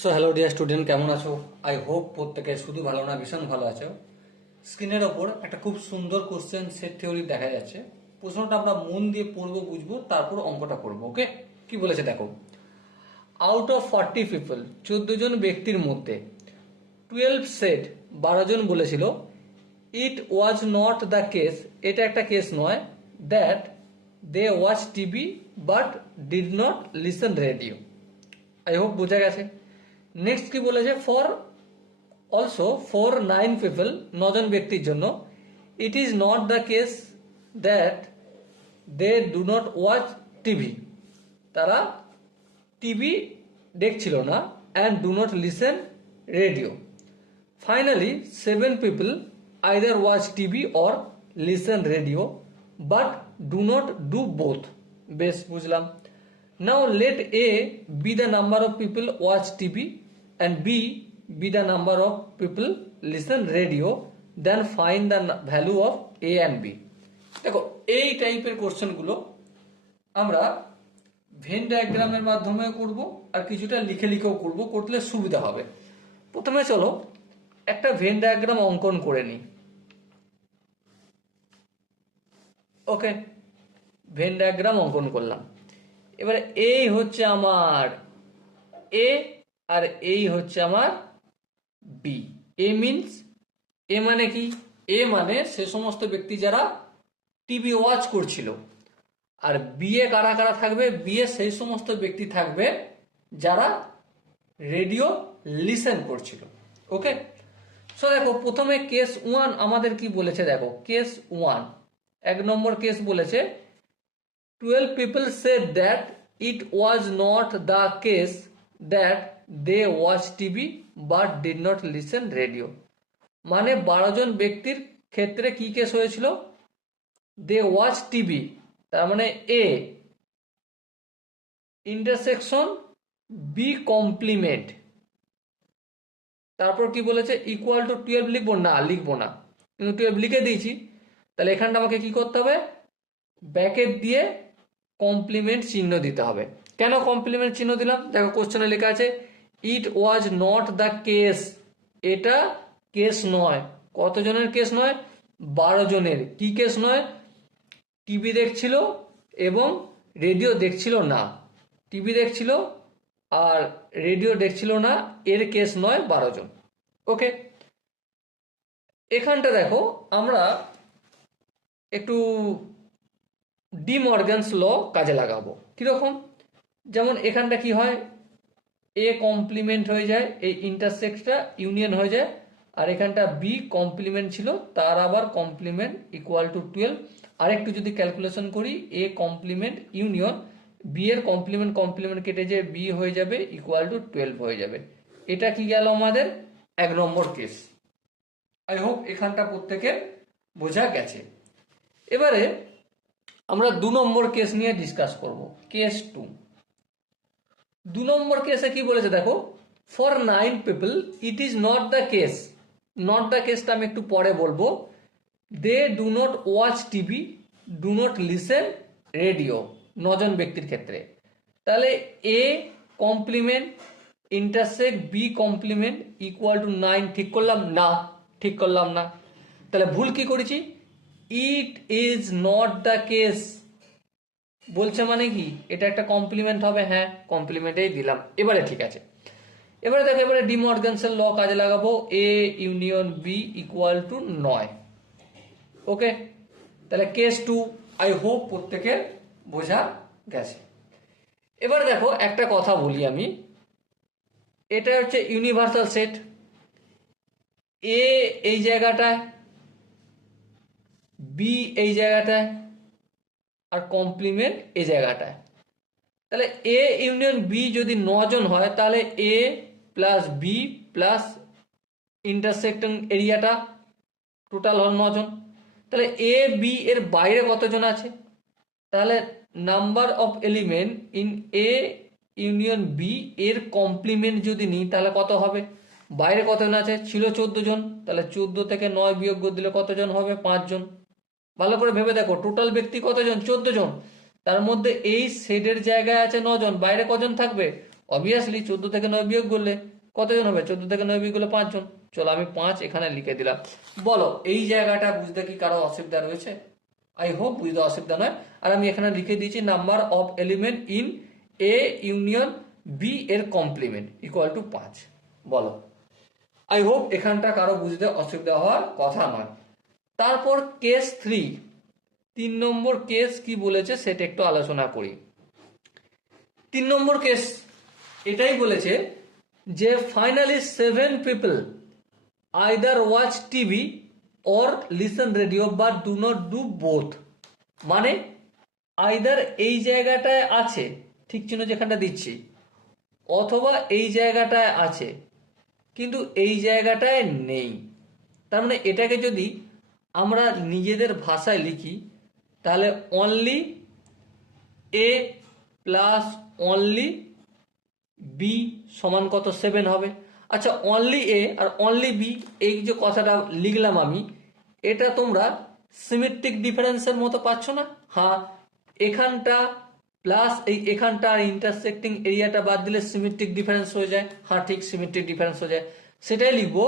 So hello dear student, কেমন আছো? I hope প্রত্যেকে শুধু ভালো না ভীষণ ভালো আছো। স্ক্রিনের ওপর একটা খুব সুন্দর কোশ্চেন সেট থিওরি দেখা যাচ্ছে। প্রশ্নটা আমরা মন দিয়ে পড়বো, বুঝবো, তারপর অঙ্কটা করবো। ওকে, কি বলেছে দেখো। আউট অফ 40 পিপল, 14 জন ব্যক্তির মধ্যে 12 সেড, 12 জন বলেছিল it was not the case, এটা একটা কেস নয়, that they watch TV but did not listen radio. I hope বোঝা গেছে। নেক্সট কি বলেছে, ফর অলসো ফর 9 পিপল, 9 জন ব্যক্তির জন্য it is not the case that they do not watch TV, তারা টিভি দেখছিল না, and do not listen radio. Finally 7 people either watch TV or listen radio but do not do both. বেশ, বুঝলাম। Now let A be the number of people watch TV and B be the number of people listen radio, then find the value of A and B. দেখো, এই টাইপের কোশ্চেনগুলো আমরা when ডায়াগ্রামের মাধ্যমে করব, আর কিছুটা লিখে লিখেও করব, করলে সুবিধা হবে। প্রথমে চলো একটা ভেন ডায়াগ্রাম অঙ্কন করে নিই। ওকে, ভেন ডায়াগ্রাম অঙ্কন করলাম। এবারে এই হচ্ছে আমার এ, আর এই হচ্ছে আমার বি। এ মিনস, এ মানে কি? এ মানে সে সমস্ত ব্যক্তি যারা টিভি ওয়াচ করছিল, আর বি এ কারা কারা থাকবে? বি এ সেই সমস্ত ব্যক্তি থাকবে যারা রেডিও লিসেন করছিল। ওকে, সো দেখো প্রথমে কেস 1 আমাদের কি বলেছে, দেখো কেস 1, 1 নম্বর কেস বলেছে 12 people said that it was not the case that they watched TV but did not listen radio. মানে 12 জন ব্যক্তির ক্ষেত্রে কি কেস হয়েছিল? দে ওয়াচ টিভি, তার মানে এ ইন্টারসেকশন বি কমপ্লিমেন্ট, তারপর কি বলেছে ইকুয়াল টু 12 লিখবো না, লিখবো না, কিন্তু 12 লিখে দিয়েছি। তাহলে এখানটা আমাকে কি করতে হবে? ব্র্যাকেট দিয়ে কমপ্লিমেন্ট চিহ্ন দিতে হবে। কেন কমপ্লিমেন্ট চিহ্ন দিলাম? দেখো কোশ্চেনে লেখা আছে ইট ওয়াজ নট দ্য কেস, এটা কেস নয়। কতজনের কেস নয়? 12 জনের। কি কেস নয়? টিভি দেখছিল এবং রেডিও দেখছিল না। টিভি দেখছিল আর রেডিও দেখছিল না, এর কেস নয় 12 জন। ওকে, এখানটা দেখো আমরা একটু ডি মর্গানস ল কাজে লাগাবো। কিরকম? যেমন এখানটা কি হয়, এ কমপ্লিমেন্ট হয়ে যায়, এই ইন্টারসেক্সটা ইউনিয়ন হয়ে যায়, আর এখানটা বি কমপ্লিমেন্ট ছিল, তার আবার কমপ্লিমেন্ট ইকুয়াল টু 12। আরেকটু যদি ক্যালকুলেশন করি, এ কমপ্লিমেন্ট ইউনিয়ন বি এর কমপ্লিমেন্ট কমপ্লিমেন্ট কেটে যে বি হয়ে যাবে ইকুয়াল টু 12 হয়ে যাবে। এটা কি গেল আমাদের 1 নম্বর কেস। আই হোপ এখানটা প্রত্যেকের বোঝা গেছে। এবারে আমরা 2 নম্বর কেস নিয়ে ডিসকাস করব, কেস 2। 2 নম্বর কেসে কি বলেছে দেখো, for 9 people it is not the case. Not the কেসটা আমি একটু পরে বলবো। They do not watch TV, do not listen radio, 9 জন ব্যক্তির ক্ষেত্রে। তাহলে A complement intersect B complement equal to 9, ঠিক করলাম না? ঠিক করলাম না। তাহলে ভুল কি করেছি? ইট ইজ নট দ্য কেস বলছে মানে কি, এটা একটা কমপ্লিমেন্ট হবে। হ্যাঁ, কমপ্লিমেন্টেই দিলাম। এবারে ঠিক আছে। এবারে দেখো, এবারে ডি মর্গানসের ল কাজে লাগাবো। A union B equal to 9। Okay, তাহলে কেস 2 আই হোপ প্রত্যেকের বোঝা গেছে। এবার দেখো একটা কথা বলি আমি, এটা হচ্ছে ইউনিভার্সাল সেট। এ এই জায়গাটায়, বি এই জায়গাটায়, আর কমপ্লিমেন্ট এই জায়গাটায়। তাহলে এ ইউনিয়ন বি যদি 9 জন হয়, তাহলে এ প্লাস বি প্লাস ইন্টারসেক্টিং এরিয়াটা টোটাল হল 9 জন। তাহলে এ বি এর বাইরে কতজন আছে? তাহলে number of element in A union B এর কমপ্লিমেন্ট যদি নিই, তাহলে কত হবে? বাইরে কতজন আছে? ছিল 14 জন। তাহলে 14 থেকে 9 বিয়োগ করে দিলে কতজন হবে? 5 জন। ভালো করে ভেবে দেখো, টোটাল ব্যক্তি কতজন? 14 জন। তার মধ্যে এই শেডের জায়গায় আছে 9 জন, বাইরে কজন থাকবে? অবভিয়াসলি 14 থেকে 9 বিয়োগ করলে কতজন হবে? 14 থেকে 9 বিয়োগ করলে 5 জন। চলো আমি 5 এখানে লিখে দিলাম। বলো এই জায়গাটা বুঝতে কি কারো অসুবিধা রয়েছে? আই হোপ বুঝতে অসুবিধা নয়। আর আমি এখানে লিখে দিয়েছি number of element in A union B এর কমপ্লিমেন্ট ইকুয়াল টু 5। বলো, আই হোপ এখানটা কারো বুঝতে অসুবিধা হওয়ার কথা নয়। তারপর কেস 3, 3 নম্বর কেস কি বলেছে সেটা একটু আলোচনা করি। 3 নম্বর কেস এটাই বলেছে যে finally 7 people either watch TV or listen radio but do not do both. মানে আইদার এই জায়গাটায় আছে, ঠিক চিহ্ন যেখানটা দিচ্ছি, অথবা এই জায়গাটায় আছে কিন্তু এই জায়গাটায় নেই। তার মানে এটাকে যদি আমরা নিজেদের ভাষায় লিখি তাহলে only A plus only B সমান কত? 7 হবে। আচ্ছা, অনলি এ আর অনলি বি এই যে কথাটা লিখলাম আমি, এটা তোমরা সিমেট্রিক ডিফারেন্সের মতো পাচ্ছ না? হ্যাঁ, এখানটা প্লাস এখানটা আর ইন্টারসেক্টিং এরিয়াটা বাদ দিলে সিমেট্রিক ডিফারেন্স হয়ে যায়। হ্যাঁ ঠিক, সিমেট্রিক ডিফারেন্স হয়ে যায়। সেটাই লিখবো,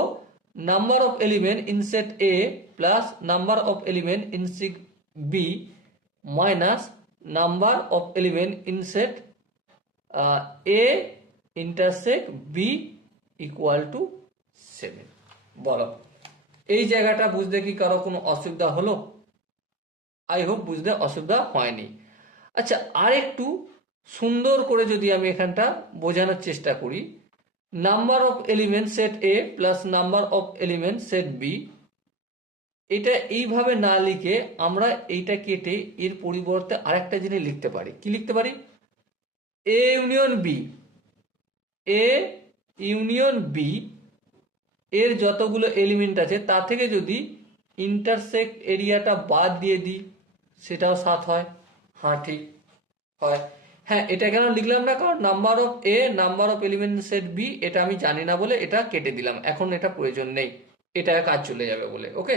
number of element in set A plus number of element in set B minus number of element in set A intersect B equal to 7। বলো এই জায়গাটা বুঝতে কি কারো কোনো অসুবিধা হলো? আই হোপ বুঝতে অসুবিধা হয়নি। আচ্ছা, আর একটু সুন্দর করে যদি আমি এখানটা বোঝানোর চেষ্টা করি, number of element set A plus number of element set B, এটা এইভাবে না লিখে আমরা এইটা কেটে এর পরিবর্তে আরেকটা জিনিস লিখতে পারি। কি লিখতে পারি? A union B, A union B এর যতগুলো এলিমেন্ট আছে তা থেকে যদি ইন্টারসেক্ট এরিয়াটা বাদ দিয়ে দিই সেটাও 7 হয়। হ্যাঁ ঠিক হয়। হ্যাঁ, এটা কেন লিখলাম না? কারণ number of A number of element set B এটা আমি জানি না বলে এটা কেটে দিলাম, এখন এটা প্রয়োজন নেই, এটা কাজ চলে যাবে বলে। ওকে,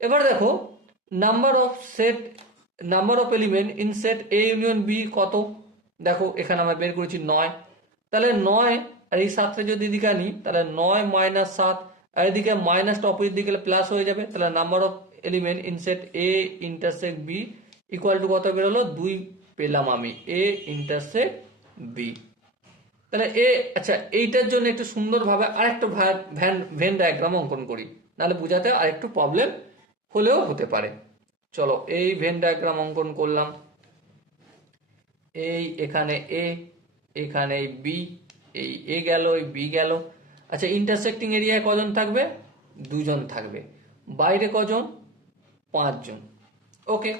এবার দেখো number of element in set A union B কত? দেখো এখানে আমরা বের করেছি 9। তাহলে 9 আর এই 7টা যদি এদিকে আনি তাহলে 9 মাইনাস 7, আর এদিকে মাইনাসটা অপোজিট দিকে প্লাস হয়ে যাবে। তাহলে number of element in set A intersect B equal to কত বেরোলো? 2 পেলাম আমি, এ ইন্টারসেক্ট বি। তাহলে আচ্ছা, এইটার জন্য একটু সুন্দরভাবে আরেকটু ভেন ডায়াগ্রাম অঙ্কন করি, নাহলে বোঝাতে আরেকটু প্রবলেম হলেও হতে পারে। চলো এই ভেন ডায়াগ্রাম অঙ্কন করলাম। এই এখানে এ, এখানে বি, এই এ গেল, এই বি গেল। আচ্ছা, ইন্টারসেক্টিং এরিয়ায় কজন থাকবে? 2 জন থাকবে। বাইরে কজন? 5 জন। ওকে,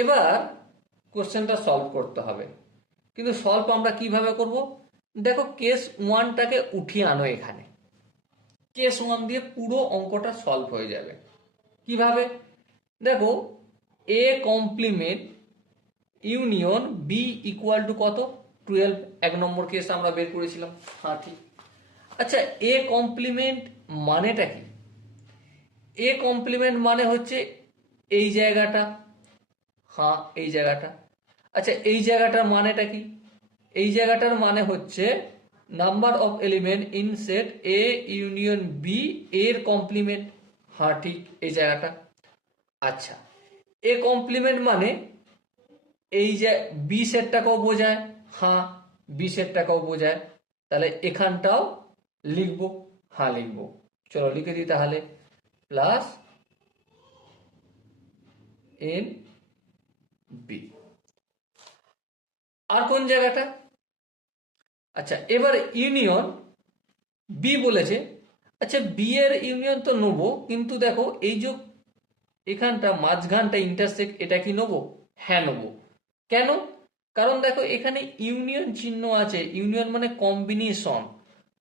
এবার কোশ্চেনটা সলভ করতে হবে। কিন্তু সলভ আমরা কিভাবে করব? দেখো কেস 1টাকে উঠিয়ে আনো এখানে, কেস 1 দিয়ে পুরো অঙ্কটা সলভ হয়ে যাবে। কিভাবে? দেখো A complement union B equal to কত? 12। 1 নম্বর কেস আমরা বের করেছিলাম। হ্যাঁ ঠিক। আচ্ছা, এ কমপ্লিমেন্ট মানেটা কি? এ কমপ্লিমেন্ট মানে হচ্ছে এই জায়গাটা। হ্যাঁ এই জায়গাটা। আচ্ছা, এই জায়গাটার মানেটা কি? এই জায়গাটার মানে হচ্ছে number of element in set A union B এর কমপ্লিমেন্ট। হ্যাঁ ঠিক, এই জায়গাটা। আচ্ছা, এ কমপ্লিমেন্ট মানে এই যে বি সেটটাকেও বোঝায়। হ্যাঁ, বি সেটটাকেও বোঝায়। তাহলে এখানটাও লিখবো। হ্যাঁ লিখবো, চলো লিখে দিই তাহলে, প্লাস এন বি। আর কোন জায়গাটা? আচ্ছা, এবার ইউনিয়ন বি বলেছে। আচ্ছা, বি এর ইউনিয়ন তো নেবো, কিন্তু দেখো এই যে এখানটা মাঝখানটা ইন্টারসেক্ট, এটা কি নেবো? হ্যাঁ নেবো। কেন? কারণ দেখো এখানে ইউনিয়ন চিহ্ন আছে। ইউনিয়ন মানে কম্বিনেশন।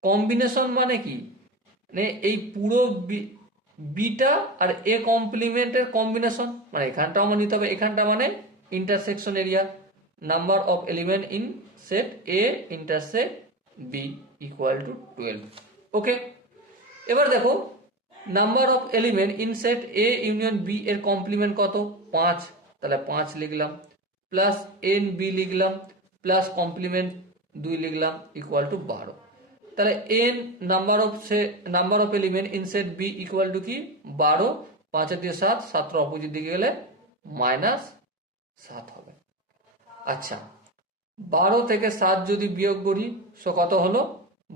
কম্বিনেশন মানে কি? মানে এই পুরো বিটা আর এ কমপ্লিমেন্টের কম্বিনেশন, মানে এখানটাও মানে নিতে হবে। এখানটা মানে intersection area, number of element in set A intersect B equal to 12। Okay, এবার দেখো number of element in set A union B এর কমপ্লিমেন্ট কত? 5। তাহলে 5 লিখলাম, প্লাস এন বি লিখলাম, প্লাস কমপ্লিমেন্ট 2 লিখলাম ইকুয়াল টু 12। তাহলে n number of element in set B equal to কি 12, 5 দিয়ে 7, 7 অপোজিট দিকে গেলে -7 হবে। আচ্ছা, 12 থেকে 7 যদি বিয়োগ করি সো কত হলো?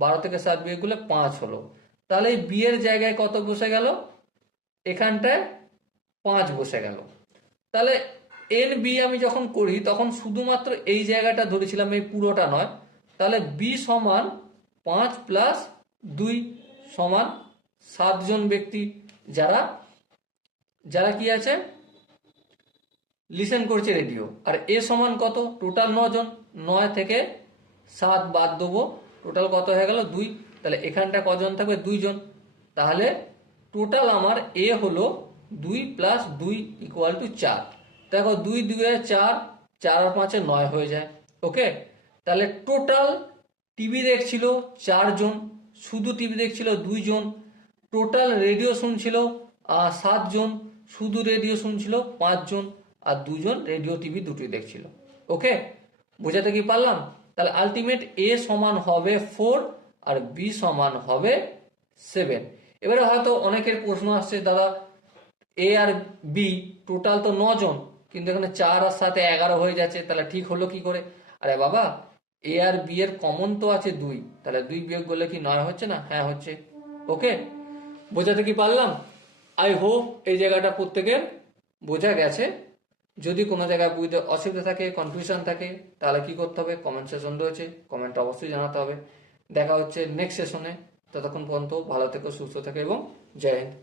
12 থেকে 7 বিয়োগ করলে 5 হলো। তাহলে এই বি এর জায়গায় কত বসে গেল? এখানটায় 5 বসে গেল। তাহলে এন বি আমি যখন করি তখন শুধুমাত্র এই জায়গাটা ধরেছিলাম, এই পুরোটা নয়। তাহলে বি সমান 5 প্লাস 2 সমান 7 জন ব্যক্তি যারা যারা কি আছে লিসেন করছে রেডিও। আর এ সমান কত? টোটাল 9 জন, 9 থেকে 7 বাদ দেবো, টোটাল কত হয়ে গেল? 2। তাহলে এখানটা কজন থাকবে? 2 জন। তাহলে টোটাল আমার এ হলো 2 প্লাস 2 ইকুয়াল টু 4। দেখো 2 2 4, 4 আর 5 9 হয়ে যায়। ওকে, তাহলে টোটাল টিভি দেখছিল 4 জন, শুধু টিভি দেখছিল 2 জন। টোটাল রেডিও শুনছিল 7 জন, শুধু রেডিও শুনছিল 5 জন, আর 2 জন রেডিও টিভি দুটোই দেখছিল। ওকে, বোঝাতে কি পারলাম? তাহলে আলটিমেট এ সমান হবে 4 আর বি সমান হবে 7। এবারে হয়তো অনেকের প্রশ্ন আসছে, দাদা এ আর বি টোটাল তো 9 জন, কিন্তু এখানে 4 আর 7 11 হয়ে যাচ্ছে, তাহলে ঠিক হলো কি করে? আরে বাবা, এ আর বি এর কমন তো আছে 2, তাহলে 2 বিয়োগ করলে কি 9 হচ্ছে না? হ্যাঁ হচ্ছে। ওকে, বোঝাতে কি পারলাম? আই হোপ এই জায়গাটা প্রত্যেকের বোঝা গেছে। যদি কোনো জায়গায় বুঝতে অসুবিধা থাকে, কনফিউশন থাকে, তাহলে কি করতে হবে? কমেন্ট সেশন রয়েছে, কমেন্ট অবশ্যই জানাতে হবে। দেখা হচ্ছে নেক্সট সেশনে। ততক্ষণ পর্যন্ত ভালো থেকো, সুস্থ থেকো এবং জয় হিন্দ।